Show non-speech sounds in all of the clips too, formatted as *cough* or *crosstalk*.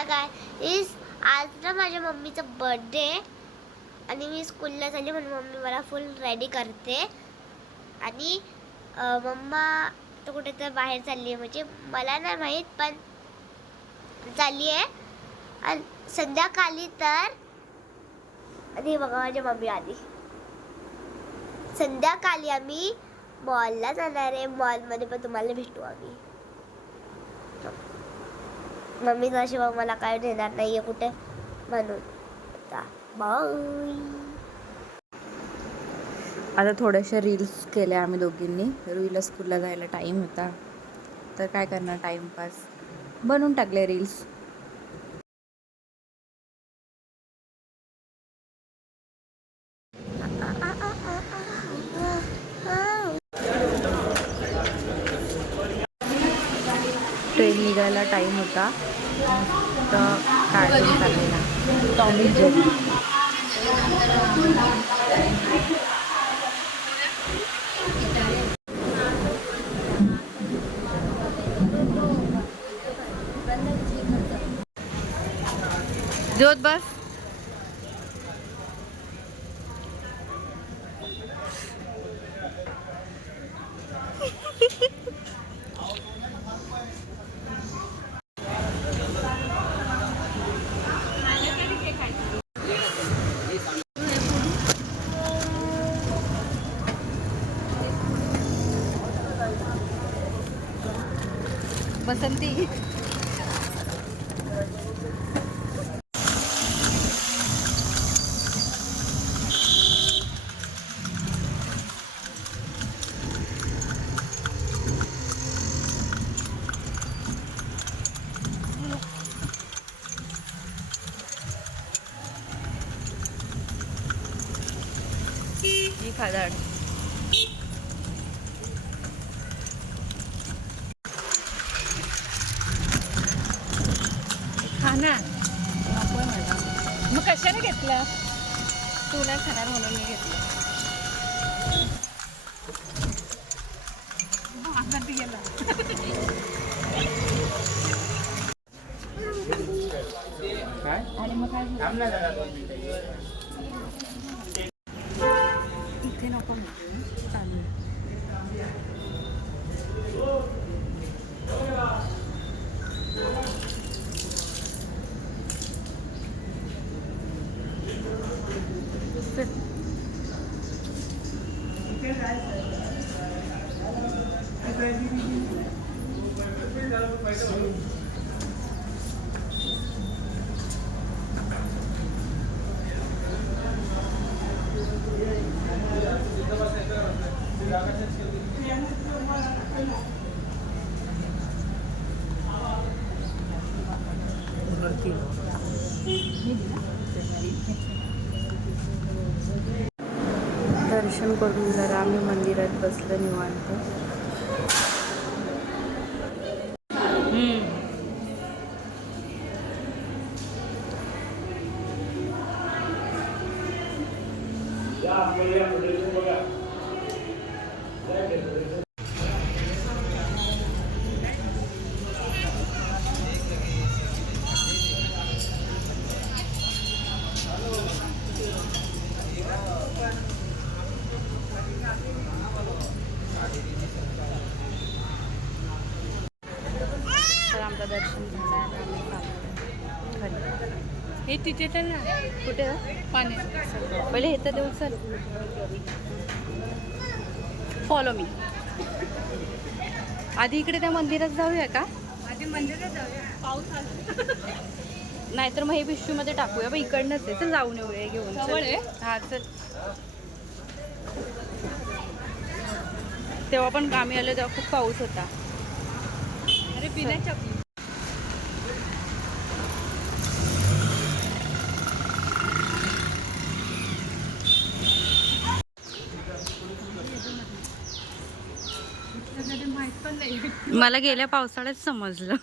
Hi guys आज ना माझ्या मम्मीचा बर्थडे आणि मी स्कूलला झाली म्हणून मम्मी मला फुल रेडी करते. आणि मम्मा तर कुठे तर बाहेर चालली आहे म्हणजे मला नाही माहीत पण चालली आहे आणि संध्याकाळी तर आणि बघा माझी मम्मी आली. संध्याकाळी आम्ही मॉलला जाणार आहे. मॉलमध्ये पण तुम्हाला भेटू आम्ही. मम्मी शिवाय मला काय देणार नाही आहे कुठे? म्हणून. बाय आता थोड्याशा रील्स केल्या आम्ही दोघींनी. रुईला स्कूलला जायला टाईम होता. तर काय करणार? टाईमपास बनवून टाकले रील्स ट्रेन निघायला टाईम होता. तर काय चाललेला. टॉमी जेरी ज्योत बस. *laughs* बसंती घेतलं तू नाही खाणार म्हणून मी घेतलं. आणि मग काय इथे नको म्हणते चालू दर्शन करून जरा आम्ही मंदिरात बसलो निवांत. दर्शन झालं आम्ही. हे. तिथे तर ना कुठे? पाण्यात पहिले हे तर देऊ चल. फॉलो मी आधी इकडे त्या मंदिरात जाऊया का? आधी मंदिरात जाऊया. पाऊस आला. नाहीतर मग हे पिशवीमध्ये टाकूया. बा इकडनंच आहे. चल जाऊन येऊया घेऊन. जवळ आहे? हा चल. तेव्हा पण आम्ही आलो तेव्हा खूप पाऊस होता. अरे पिण्याच्या मला गेल्या पावसाळ्यात समजलं.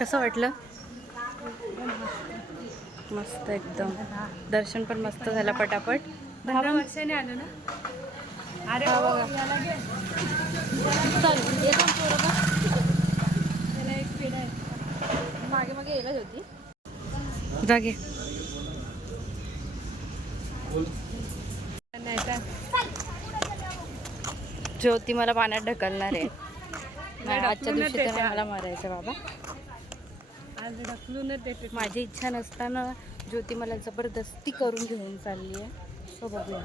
कसं वाटलं? मस्त एकदम. दर्शन पण मस्त झालं पटापट. दहा वर्षाने आलो ना. अरे मागे होती जागे. ज्योती मला पाण्यात ढकलणार आहे. *laughs* आजच्या दिवशी तर. मला मारायचं बाबा. आज ढकलूनच देते माझी इच्छा नसताना ज्योती मला जबरदस्ती करून घेऊन चालली आहे. हो बघूया.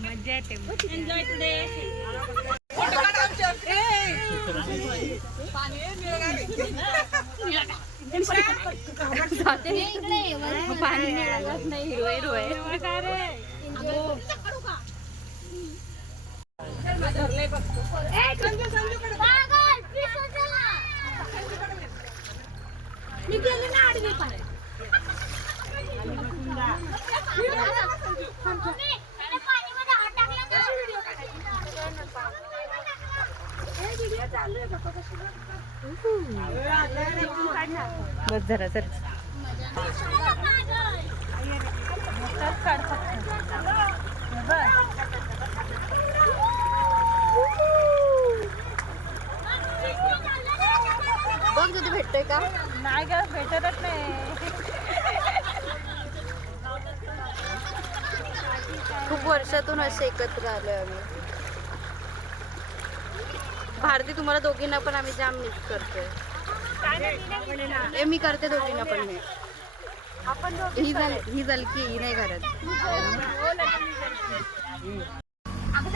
मजा येते एन्जॉय टुडे पाणी मिळालंच नाही. हिरवं हिरवं आहे. मी गेले ना आडवी पाय. बस जरा जर. बघ तुझी भेटतोय का? नाही ग भेटतच नाही. खूप वर्षातून असे एकत्र आलोय आम्ही. भारती तुम्हाला दोघींना पण आम्ही जाम मिस करतोय. ए मी करते दोघींना पण मी. ही झाली ही झाली की ही नाही करत.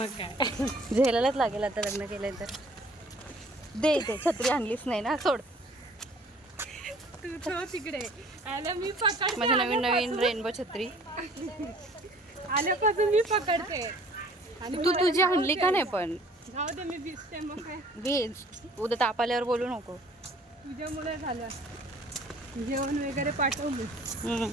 मग काय. झेलायलाच लागेल आता लग्न केलं तर. दे इथे छत्री आणलीच नाही ना सोड. तू तो तिकडे. आल्या मी पकडते. माझी नवीन नवीन रेनबो छत्री. आल्यापासून मी पकडते. आणि तू तुझी आणली का नाही पण? जाऊ दे मी भिजते मग काय. उद्या ताप आल्यावर बोलू नको. तुझ्यामुळे झालं. जेवण वगैरे पाठव मी. हम्म.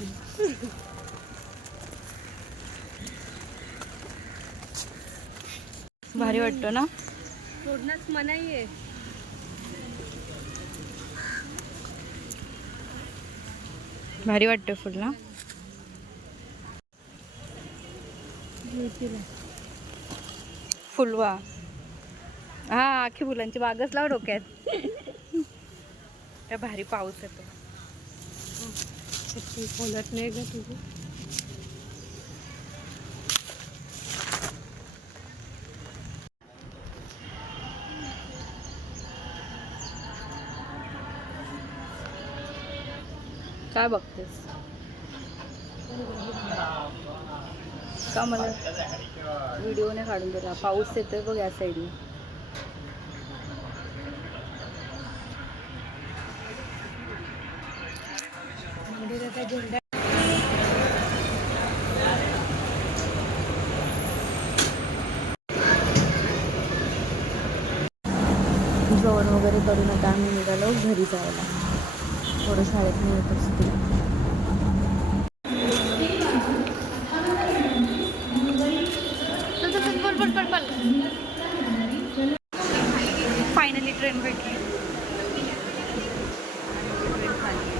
भारी वाटतो ना? सोडण्यास मनाई आहे भारी वाटतं फुल ना? फुलवा. हा आखी फुलांची बागच लाव डोक्यात. त्या भारी पाऊस येतो. ती खोलत नाही ग तुझी. काय बघतेस? का मला व्हिडिओने काढून दिला? पाऊस येतोय बघ या साईडने जेवण वगैरे करून आता आम्ही निघालो घरी जायला. थोडं शाळेत मिळत असते फायनली ट्रेन भेटली ट्रेन खाली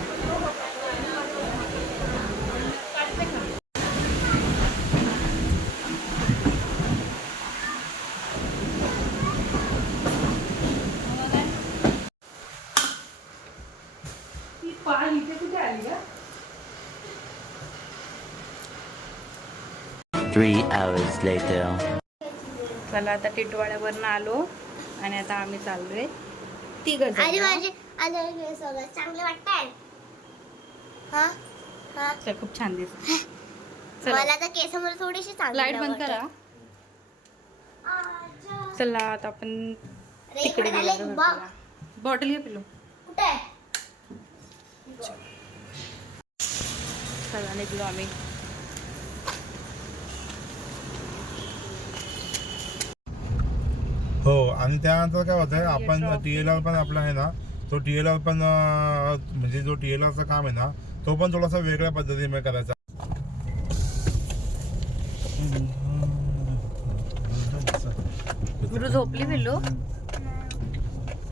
Three hours later. चला आता टिटवाड्यावरनं आलो आणि आता आम्ही चाललोय तिघ माझे सगळं चांगले वाटतंय. हा? हा? खूप छान दिसत मला तर थोडीशी चांगली लाइट बंद करा. चला आता आपण तिकडे गेलो बॉटल घे पिलो कुठे? चला निघलो आम्ही. हो आणि त्यानंतर काय होतंय आपण टी एल आर पण आपला आहे ना तो टी एल आर पण म्हणजे जो टी एल आरचा काम आहे ना तो पण थोडासा वेगळ्या पद्धतीने करायचा. गुरु झोपली पिल्लू?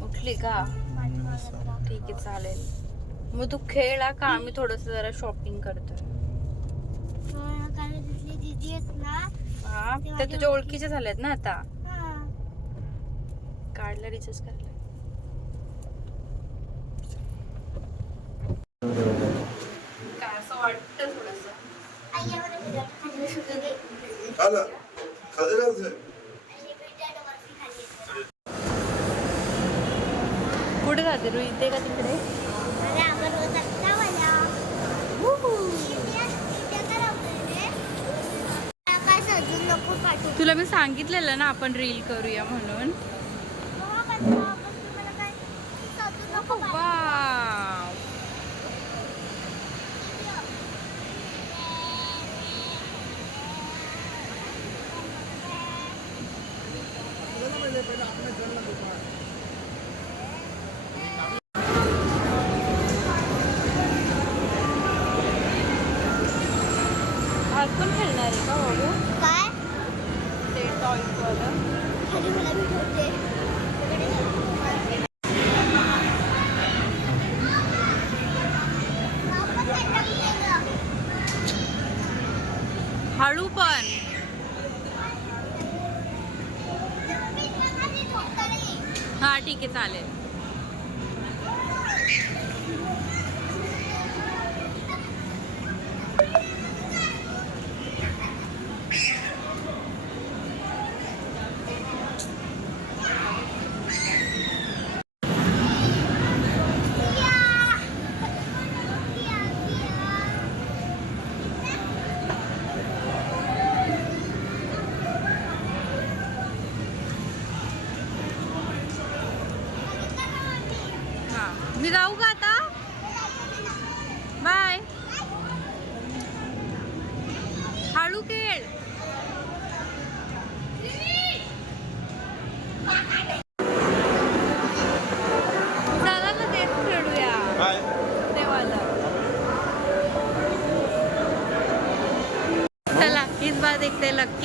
उठली का? ठीक आहे चालेल. मग तू खेळा का? आम्ही थोडस जरा शॉपिंग करतोय. कारण तिथली दीदी आहेत ना हा त्या तुझ्या ओळखीच्या झाल्यात ना आता? काढला रिचार्ज करायला काय असं वाटतं थोडस. कुठे जाते रू इथे का तिकडे. तुला मी सांगितलेलं ना आपण रील करूया म्हणून. हो, पण ठीक आहे चालेल. हळू खेळ. चला ना तेच खेळूया. देवाला. चला इस बार देखते हैं लग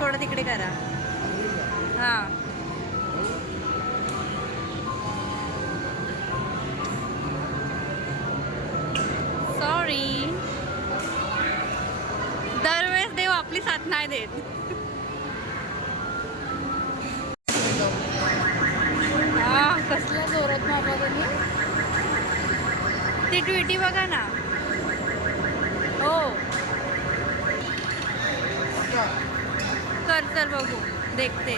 थोडं तिकडे करा. हां. सॉरी दरवेळेस देव आपली साथ नाही देत. कसल्या जोरात मागा तुम्ही ती ट्विटी बघा ना. দেখতে।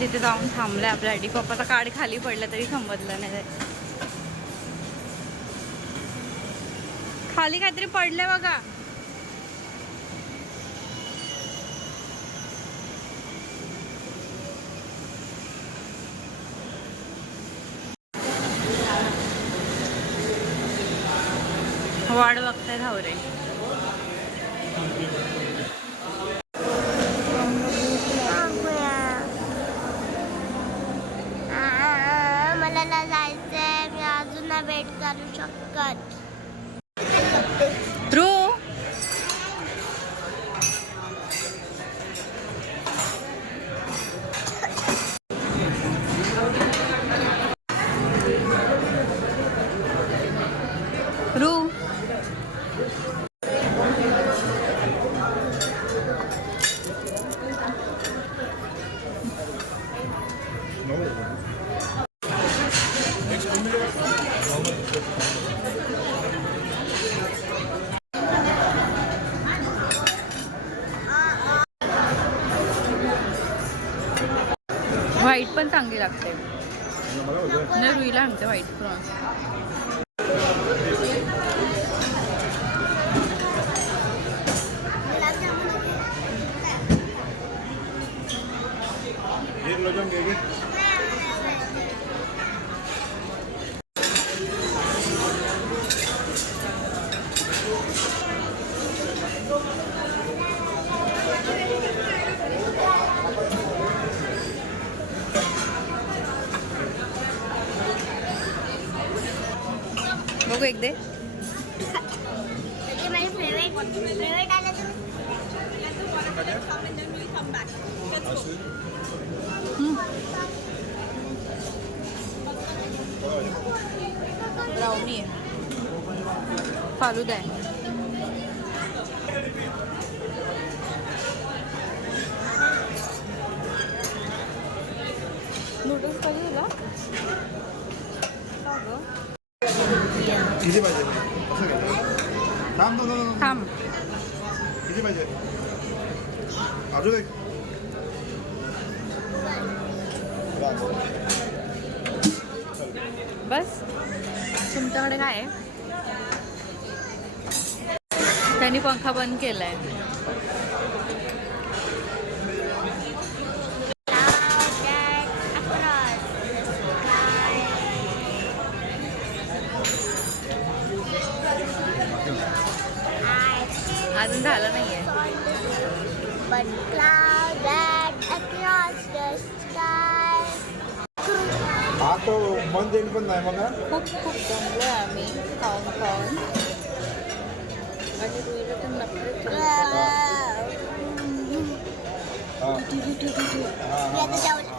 तिथे जाऊन थांबलं आपल्यासाठी पप्पाचा कार्ड खाली पडलं तरी थांबतलं नाही. खाली काहीतरी पडलंय बघा. व्हाईट पण चांगली लागते. न रुईला आमचं व्हाईट प्रॉन्स Fala, Dé. केलं आहे अजून झालं नाही आहे हा तो मन पण नाही मला खूप खूप जमलो आम्ही. खाऊन खाऊन. Wow. Wow. Wow.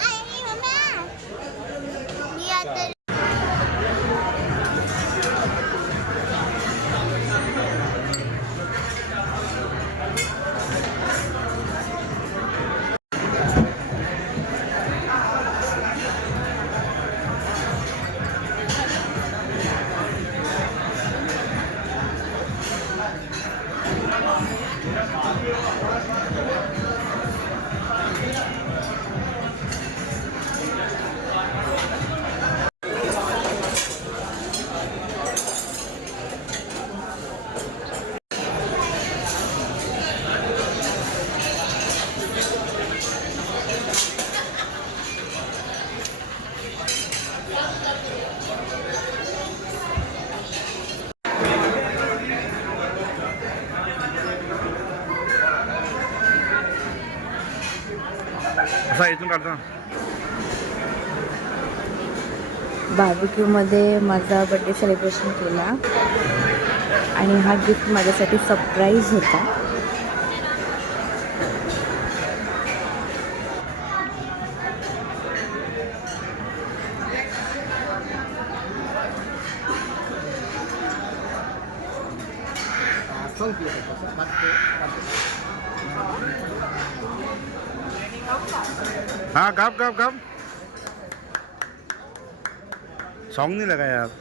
बार्बिक्यूमध्ये माझा बड्डे सेलिब्रेशन केला. आणि हा गिफ्ट माझ्यासाठी सरप्राईज होता. हाँ कब कब कब सॉन्ग नहीं लगा यार तुम्ही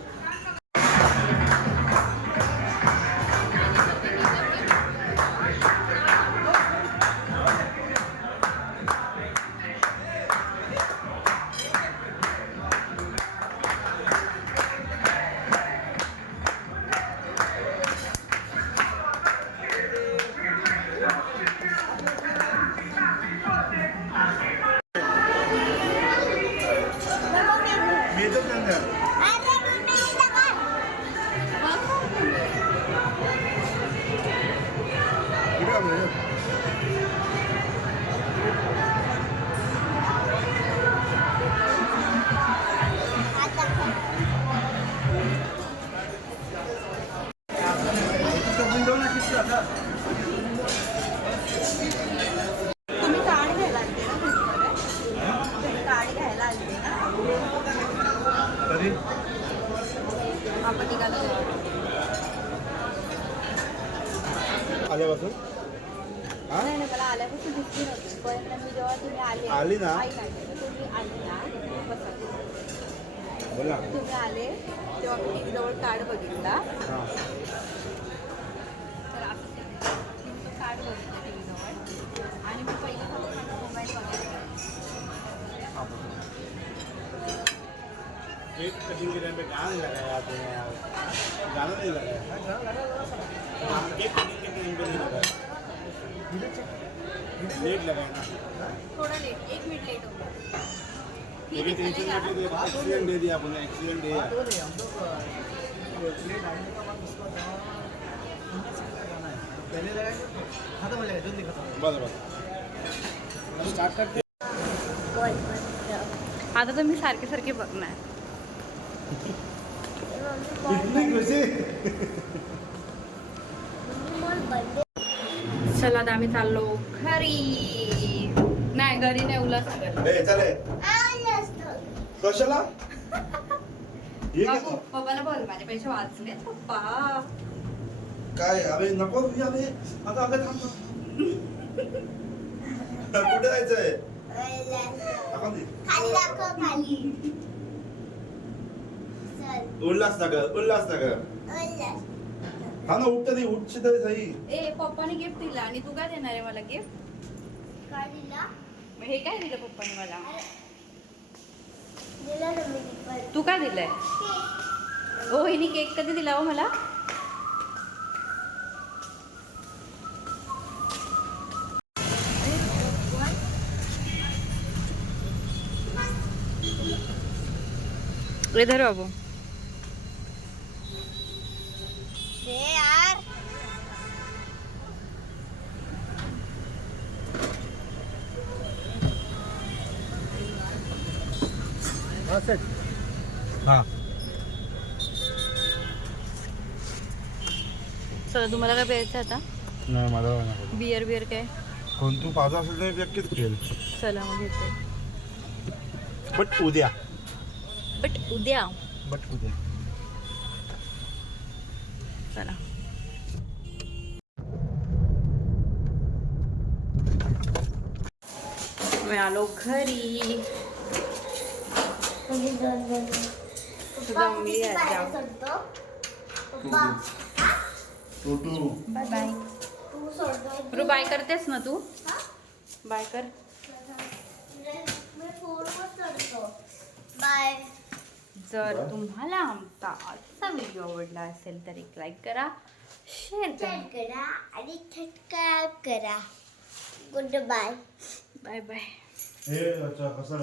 नाही नाही मला आल्यापासून दिसली नव्हती. पण मी जेव्हा तुम्ही आले आली ना? आई नाही तुम्ही आले ना? बसा. बोला. तुम्ही आले तेव्हा मी टी जवळ कार्ड बघितला. हा. तर असं ते- मी तो कार्ड बघितला टी जवळ. आणि मी पहिलं मोबाईल बघितला. केक कटिंग के टाइम पे गाना नहीं लगाया आपने यार गाना नहीं लगाया हाँ, केक कटिंग के टाइम पे नहीं लगाया लेट लगाया ना थोडा लेट एक मिनिट लेट होता लेकिन टेंशन मत लीजिए एक्सीडेंट दे दिया आपने एक्सीडेंट दे दिया बस बस स्टार्ट करते आता तर मी सारखे सारखे बघणार इतनी खुशी बर्थडे चला आता आम्ही चाललो. घरी. नाही घरी नाही उल्हासनगर ए चले कशाला? घे बाबू, पप्पाला बोल माझे पैसे वाचले पप्पा. काय अरे नको तुझ्या अरे. अगं अगं थांब. कुठे जायचंय? उल्हासनगर उल्हासनगर उल्हास. हा ना उठत नाही उठशी तरी सही ए पप्पाने गिफ्ट दिलं आणि तू काय देणार आहे मला गिफ्ट काय दिला? हे काय दिलं पप्पाने मला? दिला ना मी पण. तू काय दिलंय? ओ हिने केक कधी दिला हो मला? इधर बाबू. चला तुम्हाला काय प्यायचं आता? नाही मला नको. बियर बियर काय? कोण तू पाहिजे असेल तर नक्कीच खेळ चला मग घेते. बट उद्या. बट उद्या? बट उद्या. चला. मी आलो घरी. मी पप्पा. टोटू बाय बाय. रू बाय करतेस ना तू? बाय कर. बाय. जर तुम्हाला आमचा आजचा व्हिडिओ आवडला असेल तर एक लाईक करा शेअर करा. आणि सबस्क्राईब करा. गुड बाय बाय बाय हे अच्छा कसं